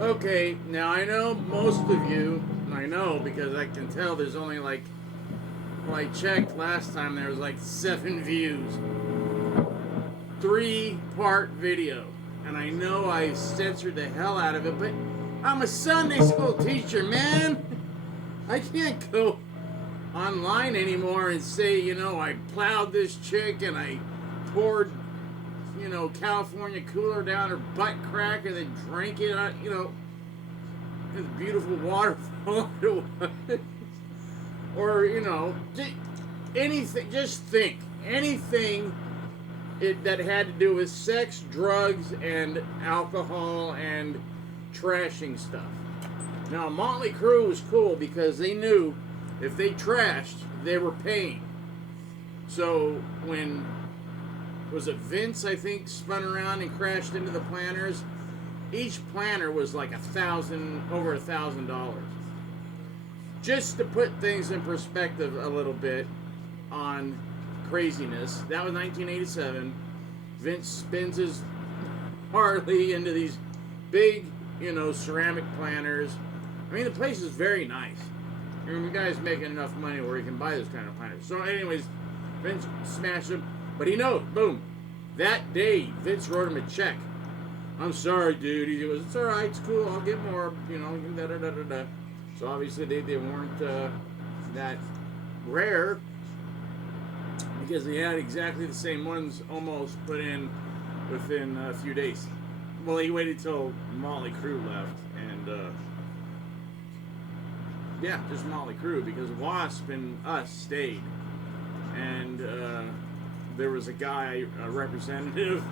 Okay, now I know most of you, I know because I can tell there's only like, well, I checked last time there was like 7 views. 3-part video. And I know I censored the hell out of it, but I'm a Sunday school teacher, man. I can't go online anymore and say, you know, I plowed this chick and I poured, you know, California cooler down her butt crack and then drank it, you know, this beautiful waterfall. Or, you know, anything, just think. Anything that had to do with sex, drugs, and alcohol and trashing stuff. Now, Motley Crue was cool because they knew if they trashed, they were paying. So when, was it Vince, I think, spun around and crashed into the planters? Each planter was like over $1,000. Just to put things in perspective a little bit on craziness, that was 1987. Vince spins his Harley into these big, you know, ceramic planters. I mean, the place is very nice. I mean, the guy's making enough money where he can buy this kind of planters. So anyways, Vince smashed them, but he knows, boom. That day, Vince wrote him a check. I'm sorry, dude. He goes, it's all right, it's cool, I'll get more, you know, da-da-da-da-da. So obviously they weren't that rare because they had exactly the same ones almost put in within a few days. Well, he waited till Motley Crue left, and yeah, just Motley Crue, because Wasp and us stayed, and there was a guy, a representative,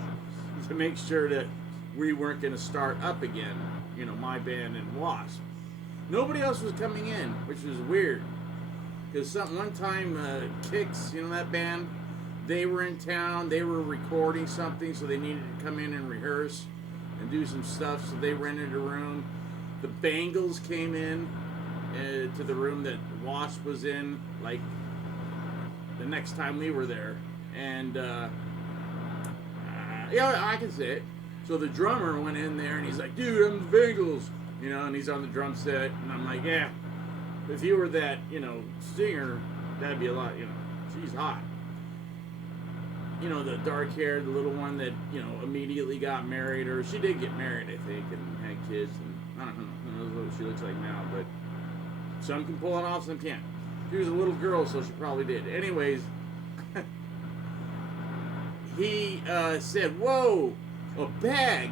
to make sure that we weren't going to start up again, you know, my band and Wasp. Nobody else was coming in, which was weird, because one time Kicks, you know, that band, they were in town, they were recording something, so they needed to come in and rehearse and do some stuff, so they rented a room. The Bangles came in to the room that Wasp was in, like the next time we were there, and yeah, I can say it. So the drummer went in there and he's like, dude, I'm the Bengals, you know, and he's on the drum set, and I'm like, yeah, if you were that, you know, singer, that'd be a lot, you know, she's hot. You know, the dark hair, the little one that, you know, immediately got married, or she did get married, I think, and had kids, and I don't know what she looks like now, but some can pull it off, some can't. She was a little girl, so she probably did. Anyways, he said, whoa, a bag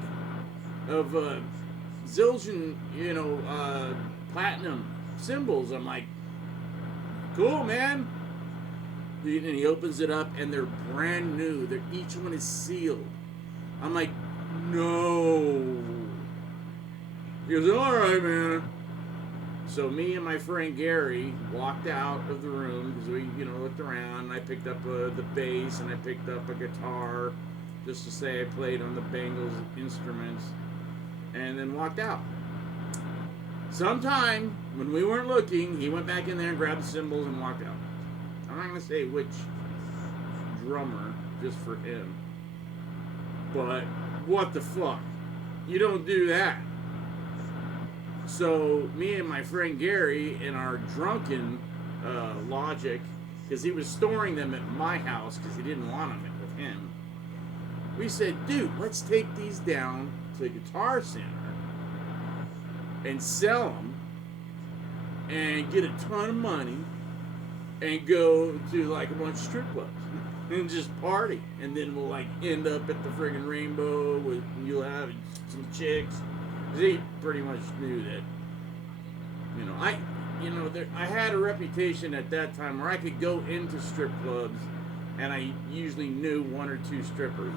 of zillion, you know, platinum symbols. I'm like, cool, man. And he opens it up, and they're brand new. Each one is sealed. I'm like, no. He goes, all right, man. So me and my friend Gary walked out of the room because we, you know, looked around. And I picked up the bass, and I picked up a guitar just to say I played on the Bengals instruments, and then walked out. Sometime when we weren't looking, he went back in there and grabbed the cymbals and walked out. I'm not going to say which drummer, just for him. But what the fuck? You don't do that. So me and my friend Gary, in our drunken logic, because he was storing them at my house because he didn't want them with him, we said, dude, let's take these down to Guitar Center and sell them and get a ton of money and go to like a bunch of strip clubs and just party, and then we'll like end up at the friggin' Rainbow with, you'll have some chicks. He pretty much knew that, you know, I had a reputation at that time where I could go into strip clubs and I usually knew one or two strippers,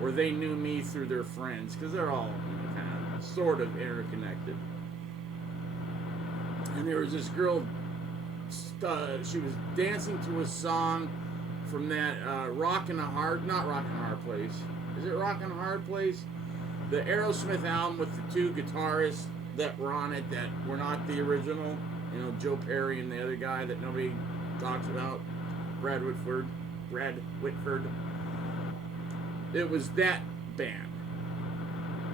or they knew me through their friends, because they're all kind of sort of interconnected. And there was this girl, she was dancing to a song from that not Rockin' a Hard Place. Is it Rockin' a Hard Place? The Aerosmith album with the two guitarists that were on it that were not the original. You know, Joe Perry and the other guy that nobody talks about, Brad Whitford. It was that band.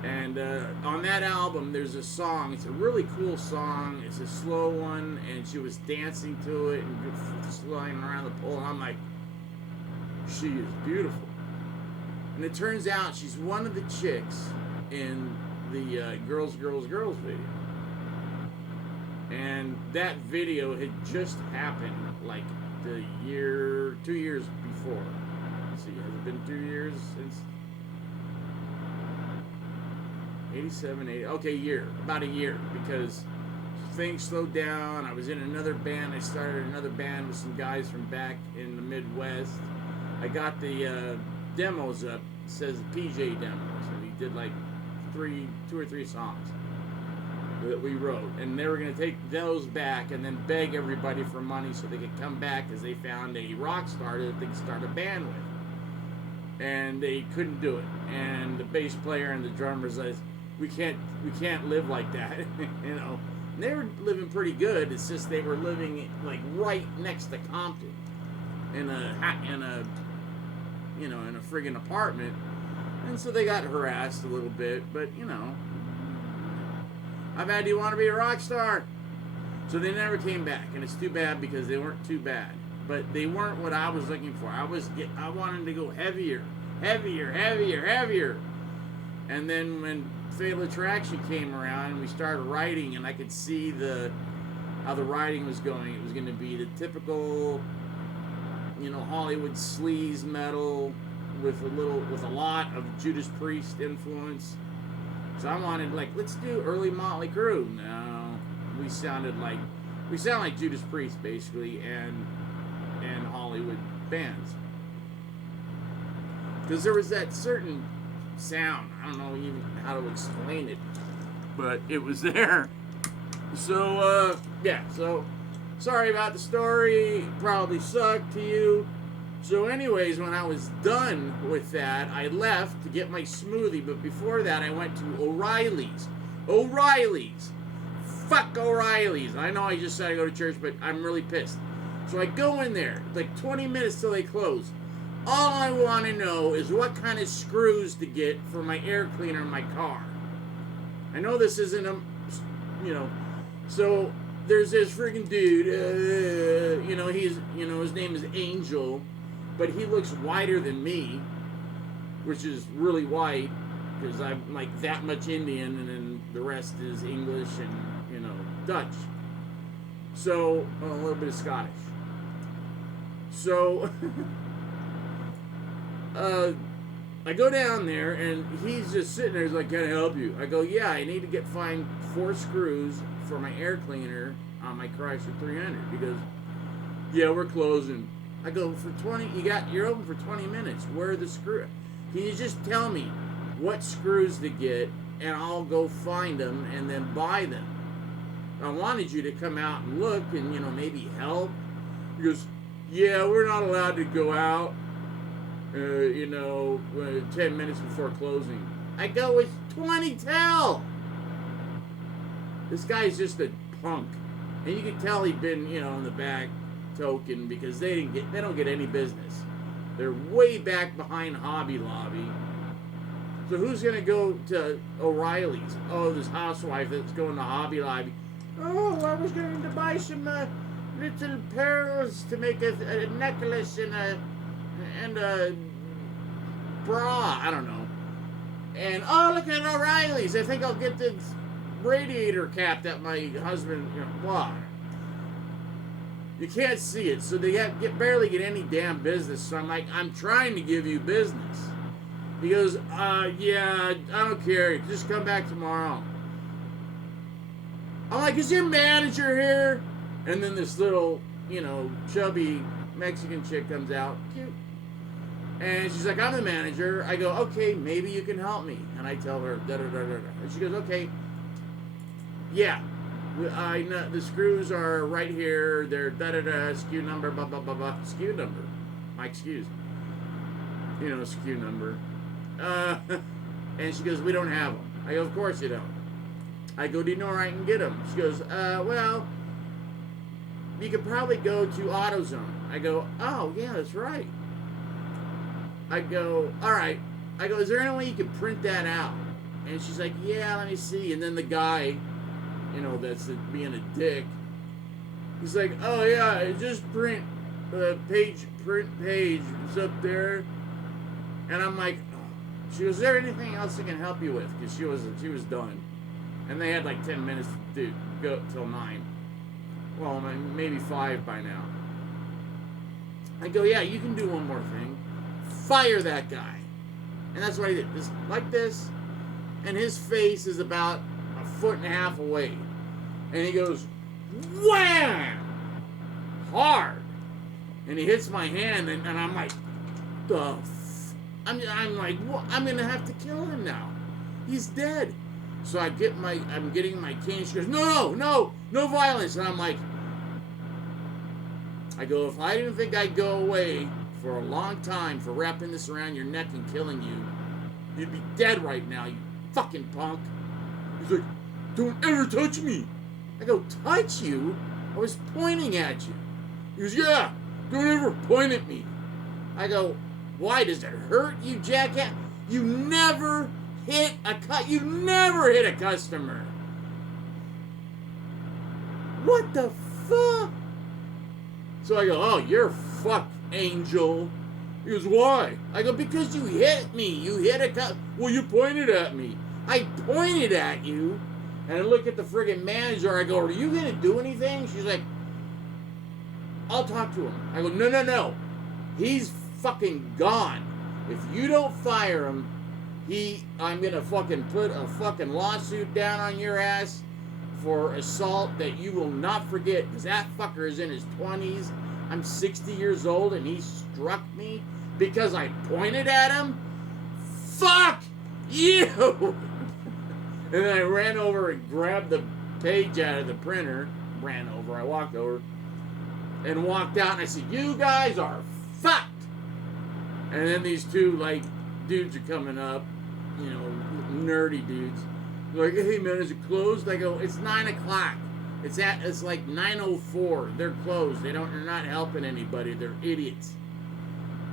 And on that album, there's a song. It's a really cool song. It's a slow one, and she was dancing to it and sliding around the pole. And I'm like, she is beautiful. And it turns out she's one of the chicks in the Girls video. And that video had just happened like 2 years before. Let's see, has it been 2 years since 87, 80? Okay, about a year, because things slowed down. I was in another band. I started another band with some guys from back in the Midwest. I got the demos up. It says PJ demos, and we did like 2 or 3 songs that we wrote, and they were going to take those back and then beg everybody for money so they could come back, because they found a rock star that they could start a band with, and they couldn't do it. And the bass player and the drummer says, we can't live like that. You know, and they were living pretty good. It's just they were living like right next to Compton in a friggin' apartment. And so they got harassed a little bit, but, you know, how bad do you want to be a rock star? So they never came back, and it's too bad because they weren't too bad. But they weren't what I was looking for. I wanted to go heavier. And then when Fatal Attraction came around and we started writing, and I could see how the writing was going, it was going to be the typical, you know, Hollywood sleaze metal with a lot of Judas Priest influence. So I wanted, like, let's do early Motley Crue. No, we sound like Judas Priest basically, and Hollywood bands, because there was that certain sound. I don't know even how to explain it, but it was there. So yeah. So sorry about the story. Probably sucked to you. So anyways, when I was done with that, I left to get my smoothie. But before that, I went to O'Reilly's. Fuck O'Reilly's. I know I just said I go to church, but I'm really pissed. So I go in there, like 20 minutes till they close. All I want to know is what kind of screws to get for my air cleaner in my car. I know this isn't a, so there's this freaking dude, his name is Angel, but he looks whiter than me, which is really white, because I'm like that much Indian, and then the rest is English and, Dutch. So, a little bit of Scottish. So, I go down there, and he's just sitting there. He's like, "Can I help you?" I go, "Yeah, I need to find 4 screws for my air cleaner on my Chrysler 300." He goes, "Yeah, we're closing." I go, "You're open for 20 minutes. Where are the screws? Can you just tell me what screws to get, and I'll go find them and then buy them? I wanted you to come out and look and, maybe help." He goes, "Yeah, we're not allowed to go out, 10 minutes before closing." I go, "It's 20 till." This guy's just a punk. And you can tell he'd been, in the back token, because they don't get any business. They're way back behind Hobby Lobby. So who's going to go to O'Reilly's? Oh, this housewife that's going to Hobby Lobby. "Oh, I was going to buy some little pearls to make a necklace and a bra." I don't know. And, "Oh, look at O'Reilly's. I think I'll get the radiator cap that my husband," blah. You can't see it, so they barely get any damn business. So I'm like, "I'm trying to give you business." He goes, "Yeah, I don't care. Just come back tomorrow." I'm like, "Is your manager here?" And then this little, chubby Mexican chick comes out. Cute. And she's like, "I'm the manager." I go, "Okay, maybe you can help me." And I tell her, da-da-da-da-da. And she goes, "Okay. Yeah. I know the screws are right here. They're da-da-da, SKU number, blah, blah, blah, blah." SKU number. My excuse. SKU number. And she goes, "We don't have them." I go, "Of course you don't." I go, "Do you know where I can get them?" She goes, "Well, you could probably go to AutoZone." I go, "Oh, yeah, that's right." I go, "All right." I go, "Is there any way you could print that out?" And she's like, "Yeah, let me see." And then the guy, that's being a dick, he's like, "Oh, yeah, just print page. It's up there." And I'm like, oh. She goes, "Is there anything else I can help you with?" Because she was done. And they had like 10 minutes to go till 9. Well, maybe 5 by now. I go, "Yeah, you can do one more thing. Fire that guy." And that's what I did. Just like this. And his face is about 1.5 feet away. And he goes, wham! Hard. And he hits my hand, and I'm like, I'm like, what? I'm going to have to kill him now. He's dead. So I'm getting my cane. She goes, no violence. And I'm like, I go, "If I didn't think I'd go away for a long time for wrapping this around your neck and killing you, you'd be dead right now, you fucking punk." He's like, "Don't ever touch me." I go, "Touch you? I was pointing at you." He goes, "Yeah, don't ever point at me." I go, "Why? Does it hurt, you jackass? You never hit a customer." What the fuck? So I go, "Oh, you're fucked, Angel." He goes, "Why?" I go, "Because you hit me. You hit a customer." "Well, you pointed at me." I pointed at you. And I look at the friggin' manager. I go, "Are you going to do anything?" She's like, "I'll talk to him." I go, No. He's fucking gone. If you don't fire him, I'm going to fucking put a fucking lawsuit down on your ass for assault that you will not forget. Because that fucker is in his 20s. I'm 60 years old, and he struck me because I pointed at him. Fuck you! And then I ran over and grabbed the page out of the printer. I walked over and walked out, and I said, "You guys are fucked." And then these two, dudes are coming up, nerdy dudes. They're like, "Hey, man, is it closed?" I go, "It's 9 o'clock. It's like 9:04. They're closed. They're not helping anybody. They're idiots.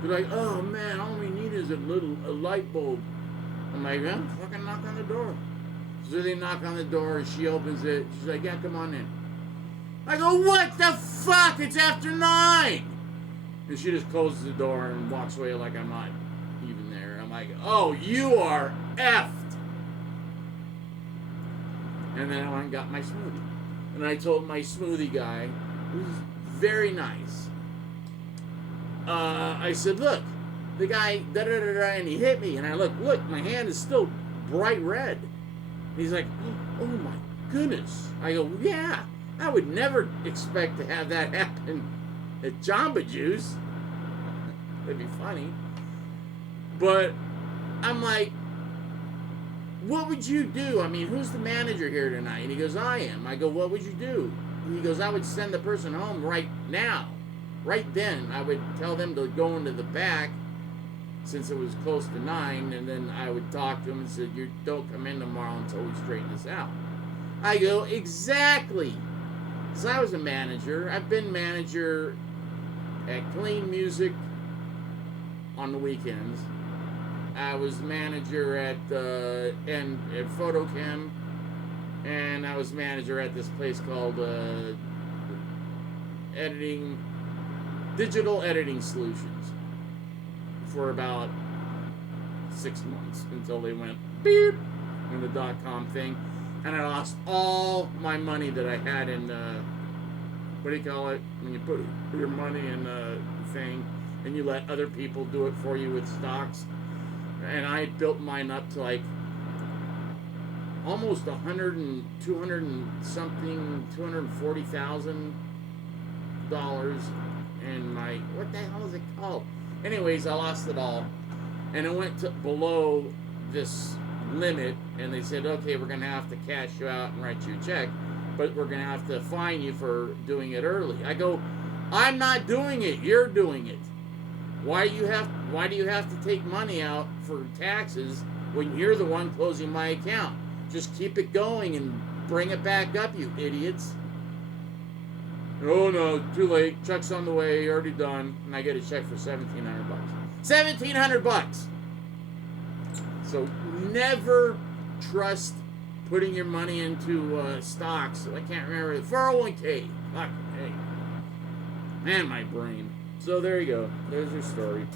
They're like, oh man, all we need is a light bulb. I'm like, yeah, fucking knock on the door. So they knock on the door, she opens it. She's like, yeah, come on in. I go, what the fuck? It's after 9. And she just closes the door and walks away like I'm not even there. I'm like, oh, you are effed. And then I went and got my smoothie. And I told my smoothie guy, who's very nice, I said, look, the guy, da-da-da-da, and he hit me. And I look, my hand is still bright red. And he's like, oh my goodness. I go, yeah, I would never expect to have that happen at Jamba Juice. That'd be funny. But I'm like, what would you do? I mean, who's the manager here tonight? And he goes, I am. I go, what would you do? And he goes, I would send the person home right now. Right then. I would tell them to go into the back since it was close to 9, and then I would talk to him and said, you don't come in tomorrow until we straighten this out. I go, exactly. Because I was a manager. I've been manager at Clean Music on the weekends. I was manager at Photochem, and I was manager at this place called Digital Editing Solutions for about 6 months until they went beep in the .com thing, and I lost all my money that I had in what do you call it when you put your money in a thing and you let other people do it for you with stocks. And I built mine up to like almost 240,000 $240,000 in my, what the hell is it called? Anyways, I lost it all, and it went to below this limit, and they said, okay, we're gonna have to cash you out and write you a check, but we're gonna have to fine you for doing it early. I go, I'm not doing it. You're doing it. Why do you have to take money out for taxes when you're the one closing my account? Just keep it going and bring it back up, you idiots. Oh no, too late. Check's on the way, already done, and I get a check for $1,700. $1,700. So never trust putting your money into stocks. I can't remember. 401k. Fuck, hey. Man, my brain. So there you go. There's your story.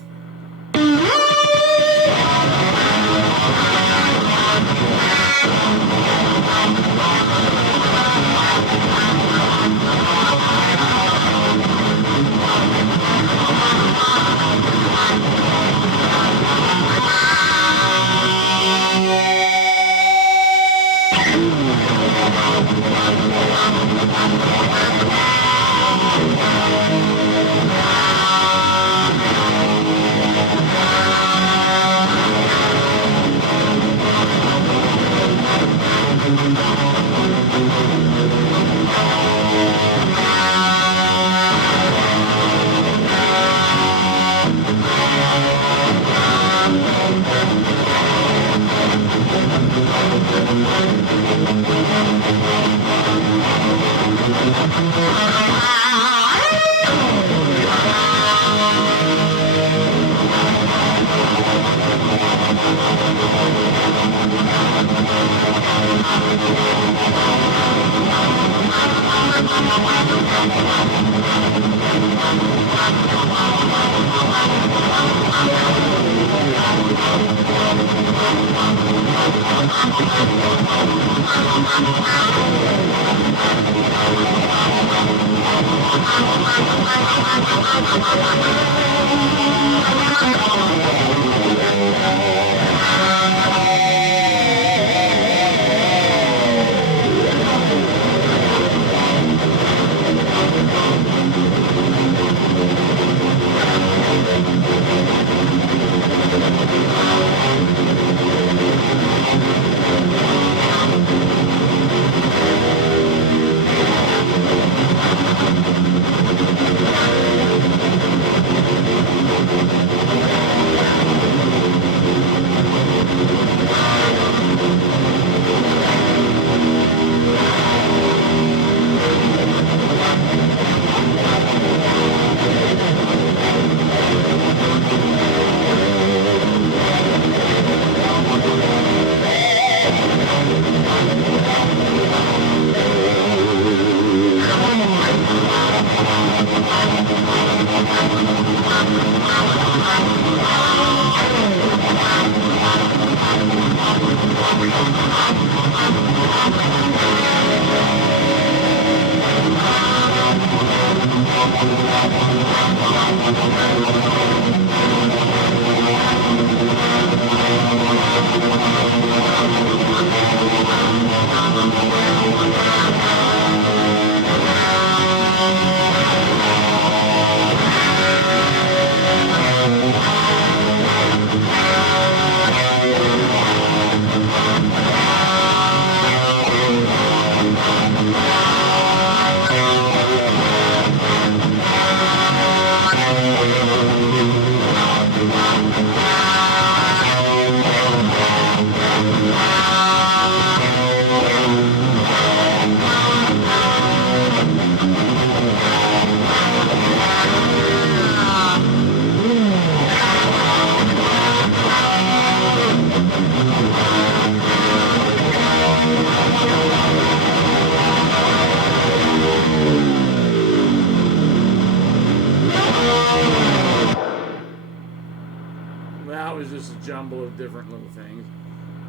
That was just a jumble of different little things.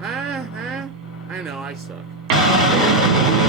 I know, I suck.